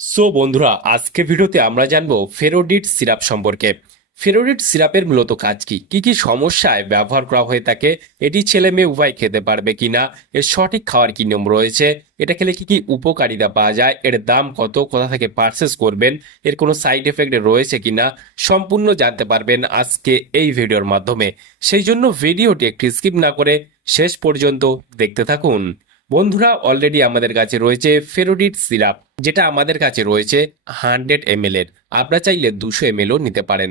বন্ধুরা, আজকে ভিডিওতে আমরা জানবো ফেরোডিট সিরাপ সম্পর্কে। ফেরোডিট সিরাপের মূলত কাজ কি কি কি সমস্যায় ব্যবহার করা হয়ে থাকে, এটি ছেলে মেয়ে উভয় খেতে পারবে কিনা, এর সঠিক খাওয়ার কি নিয়ম রয়েছে, এটা খেলে কি কি উপকারিতা পাওয়া যায়, এর দাম কত, কোথা থেকে পারচেস করবেন, এর কোনো সাইড এফেক্ট রয়েছে কিনা, সম্পূর্ণ জানতে পারবেন আজকে এই ভিডিওর মাধ্যমে। সেই জন্য ভিডিওটি একটি স্কিপ না করে শেষ পর্যন্ত দেখতে থাকুন। বন্ধুরা, অলরেডি আমাদের কাছে রয়েছে ফেরোডিট সিরাপ, যেটা আমাদের কাছে রয়েছে 100 ml এর। আপনারা চাইলে 200 ml ও নিতে পারেন।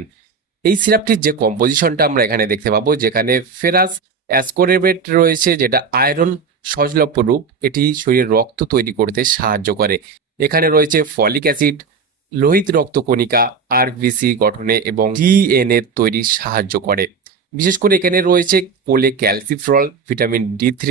এই সিরাপটির যে কম্পোজিশনটা আমরা এখানে দেখতে পাবো, যেখানে ফেরাস অ্যাসকোরেবেট রয়েছে, যেটা আয়রন সহজলভ্য রূপ, এটি শরীরের রক্ত তৈরি করতে সাহায্য করে। এখানে রয়েছে ফলিক অ্যাসিড, লোহিত রক্তকণিকা আরবিসি গঠনে এবং ডিএনএ তৈরি সাহায্য করে। বিশেষ করে এখানে রয়েছে কোলে ক্যালসিফ্রল, ভিটামিন ডি3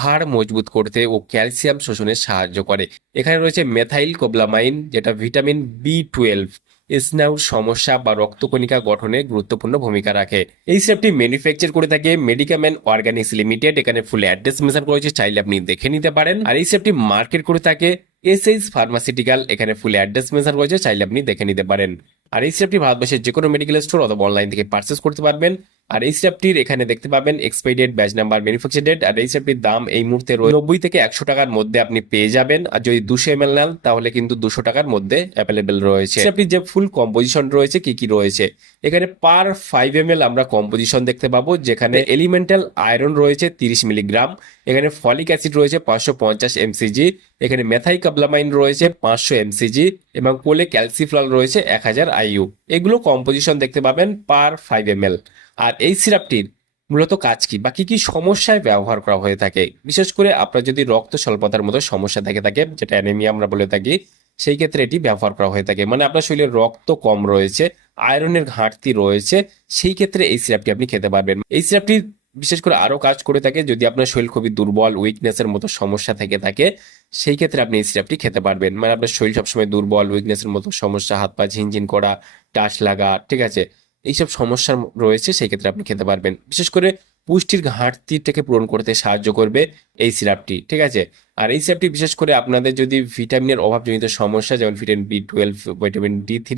হাড় মজবুত করতে ও ক্যালসিয়াম শোষণে সাহায্য করে। এখানে রয়েছে মেথাইল কোবলামাইন, যেটা ভিটামিন বি12 স্নায়ুর সমস্যা বা রক্তকণিকা গঠনে গুরুত্বপূর্ণ ভূমিকা রাখে। এই সিরাপটি ম্যানুফ্যাকচার করে থাকে মেডিকামেন্ট অর্গানিক্স লিমিটেড। এখানে ফুল অ্যাড্রেস মেনশন করেছে, চাইলে আপনি দেখে নিতে পারেন। আর এই সিরাপটি মার্কেট করে থাকে এসএইচ ফার্মাসিউটিক্যাল। এখানে ফুল অ্যাড্রেস মেনশন করেছে, চাইলে আপনি দেখে নিতে পারেন। আর এই সিরাপটি ভারতবর্ষের যে কোনো মেডিকেল স্টোর অথবা অনলাইন থেকে পারচেস করতে পারবেন। আর এই সিরাপটির এখানে দেখতে পাবেন expiry date, batch number, manufacture date. আর এই সিরাপটির দাম এই মুহূর্তে 90 থেকে 100 টাকার মধ্যে আপনি পেয়ে যাবেন। আর যদি 200 ml নেন তাহলে কিন্তু 200 টাকার মধ্যে অ্যাভেলেবেল রয়েছে। সিরাপটির যে ফুল কম্পোজিশন রয়েছে কি কি রয়েছে, এখানে পার 5 ml আমরা কম্পোজিশন দেখতে পাবো, যেখানে এলিমেন্টাল আয়রন রয়েছে 30 মিলিগ্রাম, এখানে ফলিক অ্যাসিড রয়েছে 550 mcg, এখানে মেথাইকোবলামাইন রয়েছে 500 mcg এবং কোলে ক্যালসিফ্রল রয়েছে 1000 IU। এগুলো কম্পোজিশন দেখতে পাবেন পার 5 ml। আর এই সিরাপটির মূলত কাজ কি বা কি কি সমস্যায় ব্যবহার করা হয়ে থাকে, বিশেষ করে আপনার যদি রক্ত স্বল্পতার মতো সমস্যা থেকে থাকে, যেটা অ্যানিমিয়া আমরা বলে থাকি, সেই ক্ষেত্রে এটি ব্যবহার করা হয়ে থাকে। মানে আপনার শরীরে রক্ত কম রয়েছে, আয়রনের ঘাটতি রয়েছে, সেই ক্ষেত্রে এই সিরাপটি আপনি খেতে পারবেন। এই সিরাপটি বিশেষ করে আরো কাজ করে থাকে যদি আপনার শরীর খুবই দুর্বল, উইকনেসের মতো সমস্যা থেকে থাকে, সেই ক্ষেত্রে আপনি এই সিরাপটি খেতে পারবেন। মানে আপনার শরীর সবসময় দুর্বল, উইকনেসের মতো সমস্যা, হাত পা ঝিনঝিন করা, টাচ লাগা, ঠিক আছে, এইসব সমস্যা রয়েছে, সেই ক্ষেত্রে আপনি খেতে পারবেন। বিশেষ করে পুষ্টির ঘাটতিটাকে পূরণ করতে সাহায্য করবে এই সিরাপটি, ঠিক আছে। আর এই সিরাপটি বিশেষ করে আপনাদের যদি ভিটামিনের অভাবজনিত সমস্যা, যেমন ভিটামিন বি12, ভিটামিন ডি3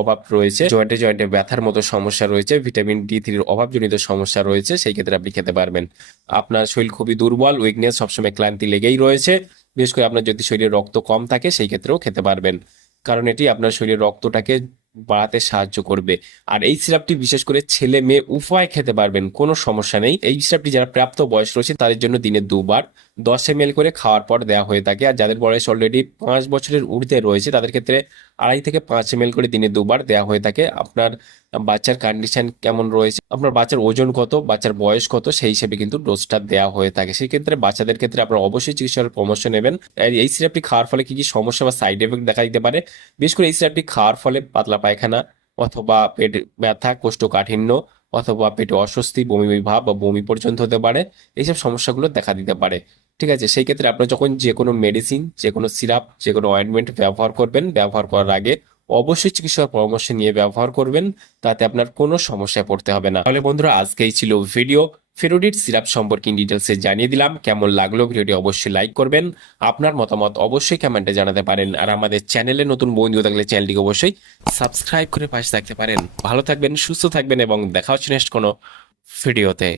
অভাব রয়েছে, জয়েন্টে জয়েন্টে ব্যথার মতো সমস্যা রয়েছে, ভিটামিন ডি3 অভাবজনিত সমস্যা রয়েছে, সেই ক্ষেত্রে আপনি খেতে পারবেন। আপনার শরীর খুবই দুর্বল, উইকনেস, সবসময় ক্লান্তি লেগেই রয়েছে, বিশেষ করে আপনার যদি শরীরে রক্ত কম থাকে, সেই ক্ষেত্রেও খেতে পারবেন, কারণ এটি আপনার শরীরের রক্তটাকে বাড়াতে সাহায্য করবে। আর এই সিরাপটি বিশেষ করে ছেলে মেয়ে উভয় খেতে পারবেন, কোনো সমস্যা নেই। এই সিরাপটি যারা প্রাপ্ত বয়স রয়েছে তাদের জন্য দিনে 2 বার 10 ml করে খাওয়ার পর দেওয়া হয়ে থাকে। আর যাদের বয়স অলরেডি 5 বছরের ঊর্ধ্বে রয়েছে তাদের ক্ষেত্রে 2.5 থেকে 5 ml করে দিনে 2 বার দেওয়া হয়ে থাকে। আপনার বাচ্চার কন্ডিশন কেমন রয়েছে, আপনার বাচ্চার ওজন কত, বাচ্চার বয়স কত, সেই হিসেবে কিন্তু ডোজটা দেওয়া হয়ে থাকে। সেই ক্ষেত্রে বাচ্চাদের ক্ষেত্রে আপনারা অবশ্যই চিকিৎসকের পরামর্শ নেবেন। এই সিরাপটি খাওয়ার ফলে কি কি সমস্যা বা সাইড এফেক্ট দেখা দিতে পারে, বিশেষ করে এই সিরাপটি খাওয়ার ফলে পাতলা পায়খানা অথবা পেট ব্যথা, কোষ্ঠকাঠিন্য অথবা পেটে অস্বস্তি, বমি বমি ভাব বা বমি পর্যন্ত হতে পারে, এইসব সমস্যাগুলো দেখা দিতে পারে, ঠিক আছে। সেই ক্ষেত্রে আপনারা যখন যে কোনো মেডিসিন, যে কোনো সিরাপ, যে কোনো অয়েন্টমেন্ট ব্যবহার করবেন, ব্যবহার করার আগে অবশ্যই চিকিৎসকের পরামর্শ নিয়ে ব্যবহার করবেন, তাতে আপনার কোনো সমস্যায় পড়তে হবে না। তাহলে বন্ধুরা, আজকেই ছিল ভিডিও। ফেরোডিট সিরাপ সম্পর্কে ডিটেলসে জানিয়ে দিলাম। কেমন লাগলো ভিডিওটি অবশ্যই লাইক করবেন, আপনার মতামত অবশ্যই কমেন্টে জানাতে পারেন। আর আমাদের চ্যানেলে নতুন বন্ধু থাকলে চ্যানেলটিকে অবশ্যই সাবস্ক্রাইব করে পাশে থাকতে পারেন। ভালো থাকবেন, সুস্থ থাকবেন এবং দেখা হচ্ছে নেক্সট কোনো ভিডিওতে।